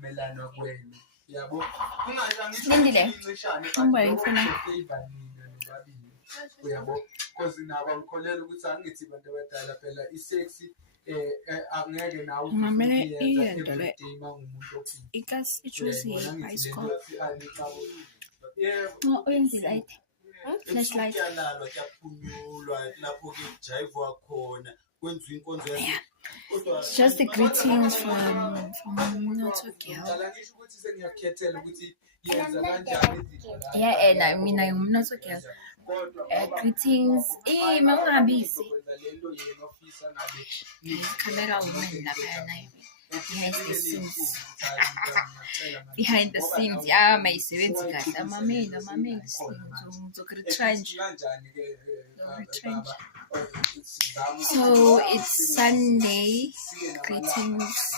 ukuvumelana kwenu. Yabo. Lindile. Ngibale ngifuna. Uyabo? Because nabo ngikholelwa ukuthi angithi abantu abadala phela isexy angeke nawe everyday mangumuntu ophila. Ikas ijuicy bicycle. No, uyenzile ayithe. Flashlight. Just the greetings from Mnotho Girl. Yeah, and I mean I'm Mnotho Girl. Greetings. Mawungabisi. Camera woman lapha behind the scenes. Behind the scenes. Yeah, mayisebenzi kahle. Amameli ngizokretrench. So it's Sunday. Greetings.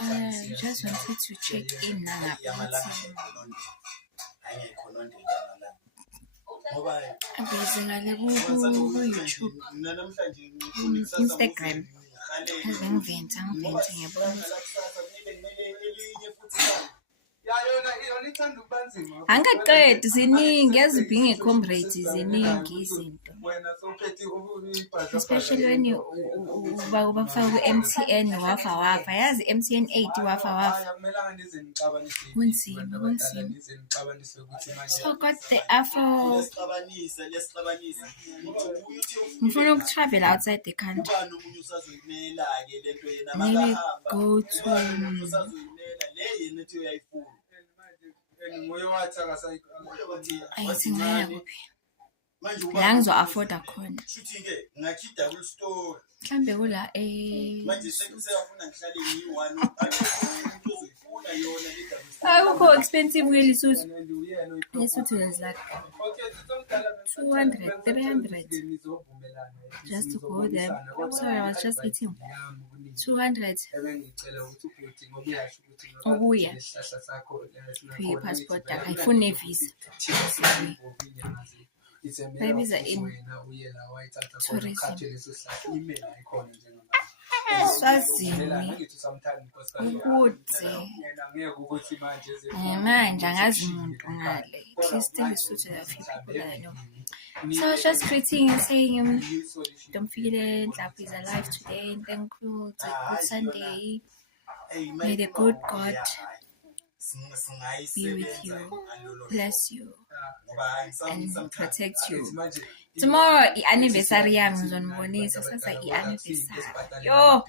I just wanted to check in YouTube, Instagram. Angiventa ngiyabona. Angaqedi ziningi ezibhinge comrades ziningi izinto. Especially when ubafaka ku-MTN wafa yazi MTN 8 wafa kunzima. So got the Afro. Ngifuna ukutravel outside the country. Maybe go to la ngizo-afforda khona mhlambe kula akukho expensive kuLesotho. Lesotho is like 200, 300 just to go there. Sorry, I was just eating. 200 ukuya kwi-passport yakho ayifuni nevisa. Bayibizwa in tourism. Swazini ukude manje angazi umuntu ngale. At least Lesotho there are few people that I know. So I was just greeting and saying don't feel Ndlapu is alive today and thank you. It's a good Sunday. May the good God be with you, bless you, and protect you. Tomorrow i-anniversary yami ngizonibonisa sasa i-anniversary. Yo.